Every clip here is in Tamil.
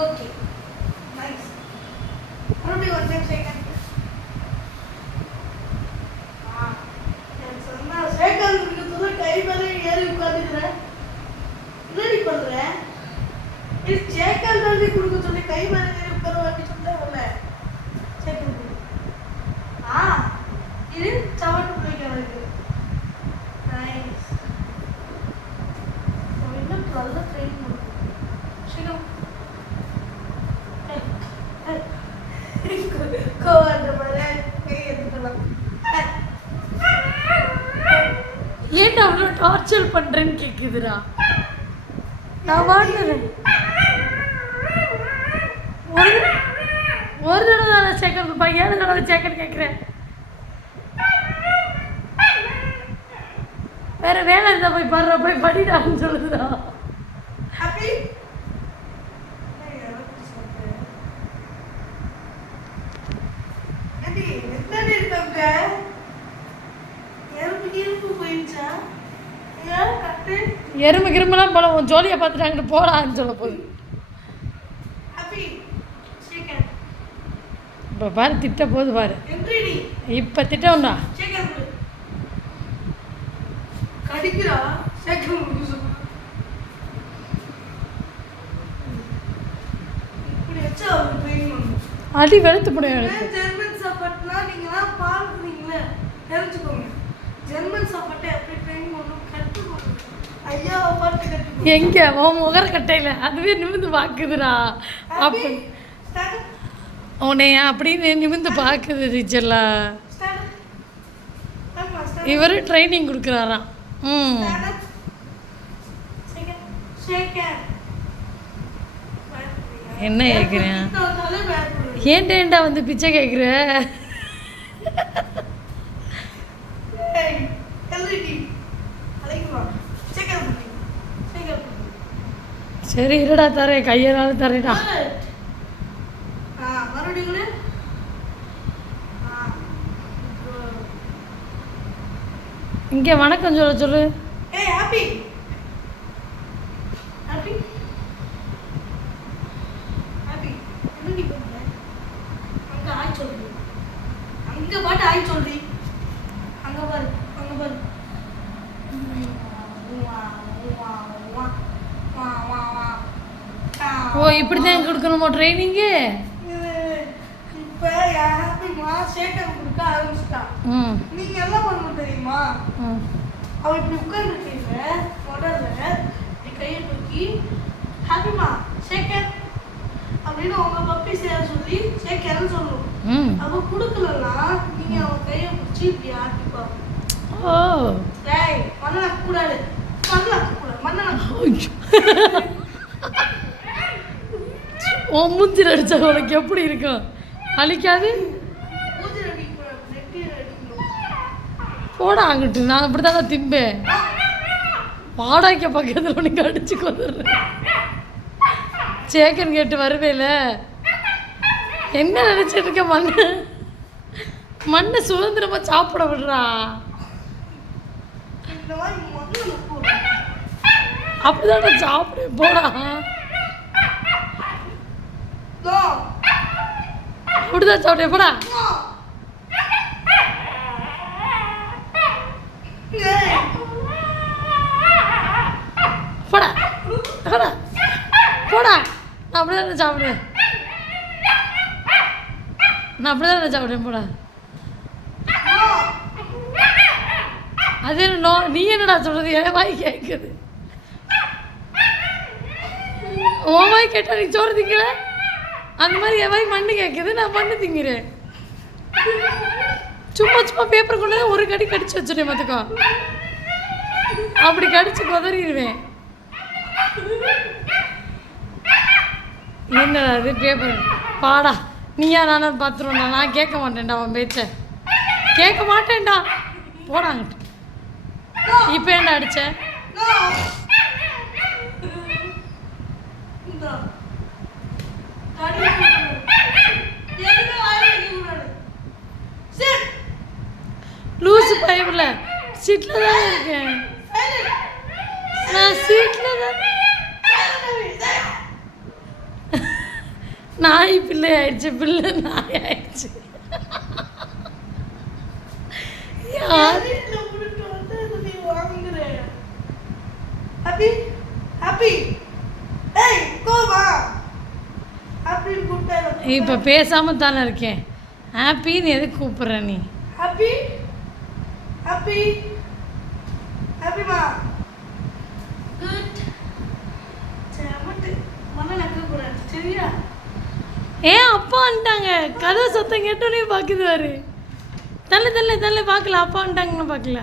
Okay nice. மறுபடியும் ஒரு டைம் ஷேக் ஹேண்ட். எனக்கு சொன்னா ஷேக் ஹேண்ட் கொடுக்கறதுல கை மேலே ஏறி உட்காந்துக்கிறேன். என்னடி பண்றேன்? இது ஷேக் ஹேண்ட் எழுதி கொடுக்க சொல்லி கை மேலே ஏறி உட்கார வேண்டி சொல்லிட்டே வரல. ஷேக் ஹேண்ட் இது சவட்டு பிடிக்கிறது. நைஸ். இன்னும் நல்லா ட்ரெயின் பண்ணும். சீக்கிரம் ஏன்டா அவ்வளோ டார்ச்சர் பண்றேன்னு கேக்குதுடா. நான் வாழ்ந்துறேன். ஒரு தடவை தான் சேக்கன் பையன் 7 தடவை சேக்கன் கேட்குறேன். வேற வேலை இருந்தால் போய் பாடுற போய் படிடான்னு சொல்லுதுடா. எறும்பு கிரும்பெல்லாம் போல உன் ஜோலியை பார்த்துட்டு அங்கிட்டு போடான்னு சொல்ல போகுது. இப்போ பாரு திட்ட போது பாரு. இப்போ திட்டம்டா. அடி வெளுத்து போடுவேன் எனக்கு. ஜெர்மன் சாப்பாடுனா நீங்களாம் பார்க்குறீங்களே தெரிஞ்சுக்கோங்க. ஜெர்மன் சாப்பாட்டை எப்படி ட்ரெயின் பண்ணணும் கற்றுக்கோங்க. ஐயா பாட்டு கற்றுக்கோங்க. எங்கே உன் முகர கட்டையில் அதுவே நிமிந்து பார்க்குதுடா. அப்போ உன்னைய அப்படின்னு நிமிந்து பார்க்குது டீச்சர்லா. இவர் ட்ரைனிங் கொடுக்குறாராம். என்ன கேட்குறேன்? ஏன்டா வந்து பிச்சை கேட்குற? சரி இருடா தரேன், கையால தரேடா. இங்கே வணக்கம் சொல்ல சொல்லு. ஓ இப்படிதான் கொடுக்கணுமா ட்ரைனிங்கு? இப்போ ஹாப்பிமா ஷேக்கர் கொடுக்க ஆரம்பிச்சிட்டான். நீங்க எல்லாம் பண்ணணும் தெரியுமா? அவள் இப்படி உட்காந்துருக்கீங்க முதல்ல கையை தூக்கி ஹாப்பிமா ஷேக்கர் அப்படின்னு உங்க பப்பி சேர சொல்லி ஷேக்கர்னு சொல்லணும். அவ கொடுக்கலன்னா நீங்க அவன் கையை பிடிச்சி இப்படி ஆட்டிப்பா. ஓ டேய் மண்ணாக்க கூடாது, மண்ணாக்க கூடாது, மண்ணாக்க. உன் மூஞ்சில் அடிச்சா உனக்கு எப்படி இருக்கும்? அழிக்காது போடா அங்கிட்டு. நான் அப்படி தானே திம்பேன். வாடாக்க பக்கத்தில் உனக்கு அடிச்சு கொண்டுறேன். சேக்கன் கேட்டு வருவேல என்ன நினச்சிட்டு இருக்க? மண்ணை சுதந்திரமாக சாப்பிட விடுறா. அப்படிதான் சாப்பிடு போடா. அப்படிதான் சாப்பிட போடா. போடா போடா போடா. நான் அப்படிதான் சாப்பிடுவேன். நான் அப்படிதான் சாப்பிடுவேன். போடா. அது நோ நீ என்னடா சொல்றது? என் வாய் கேட்குது. உன் வாய் கேட்டா நீ சோறு திங்கிற. அந்த மாதிரி என் வாய் மண்ணு கேட்குது, நான் மண்ணு திங்கிறேன். சும்மா சும்மா பேப்பர் கொண்டு ஒரு கடி கடிச்சு வச்சுருவேன் பார்த்துக்கோ. அப்படி கடிச்சு கொதறிடுவேன். என்னடா அது பேப்பர்? பாடா நீயா நானும் பார்த்துருவோம்டா. நான் கேட்க மாட்டேன்டா அவன் பேச்ச, கேட்க மாட்டேன்டா. போடாங்கிட்டு. இப்போ ஏன்டா அடித்தேன்? லூசு பைபிள் சீட்டில் தான் இருக்கேன். நான் சீட்டில் தான் நாய் பிள்ளை ஆயிடுச்சு, பிள்ளை நாய் ஆயிடுச்சு. இப்போ பேசாம தானே இருக்கேன். ஹாப்பின்னு எதுக்கு கூப்பிட்ற நீ? ஹாப்பி ஹாப்பி ஹாப்பிமா குட். சரியா? ஏன் அப்பா வந்துட்டாங்க. கதவு சத்தம் கேட்டோன்னே பார்க்குதுவாரு. தள்ள தள்ள தள்ள பார்க்கல, அப்பா வந்துட்டாங்கன்னு பார்க்கல.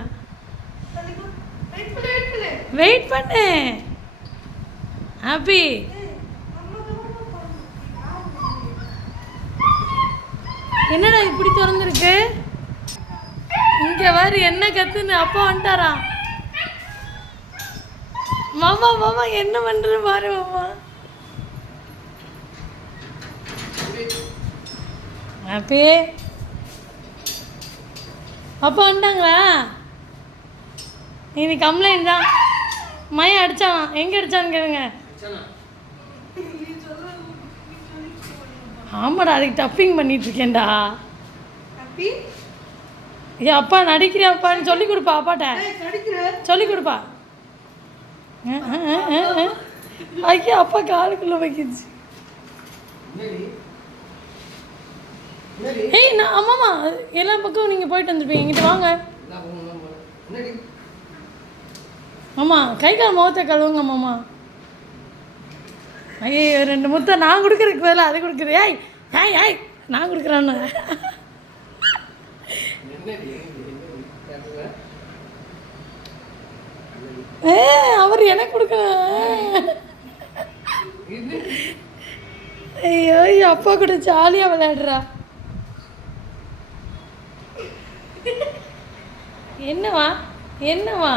வெயிட் பண்ணு. ஹாப்பி என்னடா இப்படி திறந்துருக்கு? இங்கே வாரு என்ன கத்துன்னு. அப்பா வந்துட்டாரா? மாமா மாமா என்ன பண்ணுற பாரு மாமா. ஹாப்பி அப்பா வந்துட்டாங்களா? நீ கம்ப்ளைண்ட் தான். மயம் அடிச்சானா? எங்கே அடிச்சான்னு கேளுங்க. ஆமாடா, அதுக்கு டப்பிங் பண்ணிட்டு இருக்கேன்டா. ஏ அப்பா நடிக்கிறியாப்பான்னு சொல்லி கொடுப்பா. அப்பாட்ட சொல்லி கொடுப்பா. ஐயா அப்பா காலுக்குள்ளே வைக்கிச்சு. ஏய் நான் ஆமாம்மா எல்லா பக்கம் நீங்கள் போயிட்டு வந்துருப்பீங்க. எங்கிட்ட வாங்க. ஆமாம் கை கால் முகத்தை கழுவுங்க மாமா. ஐயோ 2 முத்தை நான் கொடுக்குறதுக்கு பதிலாக அது கொடுக்குறது. ஏய் ஏய் ஏய் நான் கொடுக்குறேன்னு. அவர் எனக்கு கொடுக்கணும். ஐயோ அப்பா கூட ஜாலியாக விளையாடுறா. என்னவா என்னவா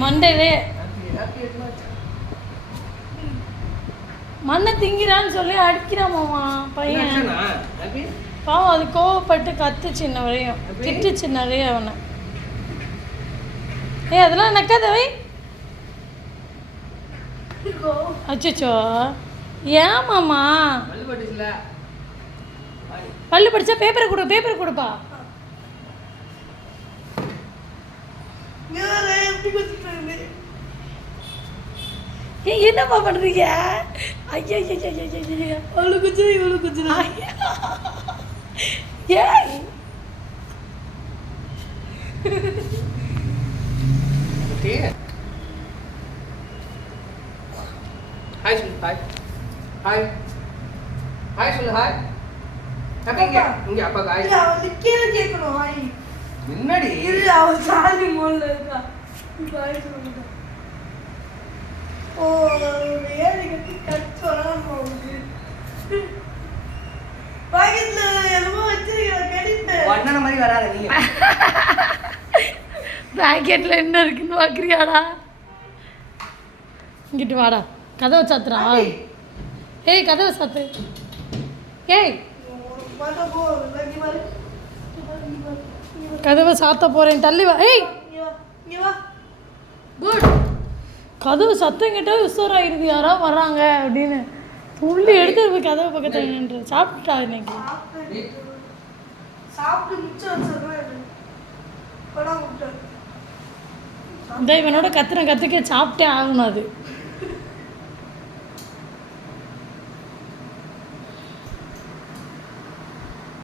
மண்டையிலே மண்ணை திங்கிறான்னு சொல்லி அடிக்கிறாமாம்மா பையன். பாவம் அது கோவப்பட்டு கத்துச்சு இன்ன வரையும், திட்டுச்சு நிறைய அவனை. அதெல்லாம் நக்காதவை. அச்சோ ஏமாம்மா பல்லு படிச்சா பேப்பரை கொடு, பேப்பரை கொடுப்பா. என்னப்பா பண்றீங்க? ஐயா அவளுக்கு இவளுக்கு ஏய் ஹாய் சொல்லு. ஹாய் ஹாய் ஹாய் சொல்லு. ஹாய் இங்க அப்பா ஹாய். கீழே கேட்கணும். ஹாய் முன்னாடி இல்ல அவ சாலி மோல்ல இருக்கா. ஹாய் சொல்லுங்க. ஓ ஏறி கட் வராம போகுது. பாக்கெட்ல என்னமோ வச்சிருக்க கடிட்டு. வண்ணன மாதிரி வராத நீ. பாக்கெட்ல என்ன இருக்குன்னு பாக்குறியாடா? இங்கிட்டு வாடா. கதவை சாத்துறா. ஏய் கதவை சாத்து. ஏய் கதவை சாத்த போறேன். தள்ளி வா. ஏய் குட். கதவு சத்தம் கேட்டால் உஷாராயிருது யாரா வராங்க அப்படின்னு புள்ளி எடுத்து போய் கதவை பக்கத்தில் நின்று சாப்பிட்டுட்டா. இன்னைக்கு இந்த இவனோட கத்துன கத்துக்கே சாப்பிட்டே ஆகணும். அது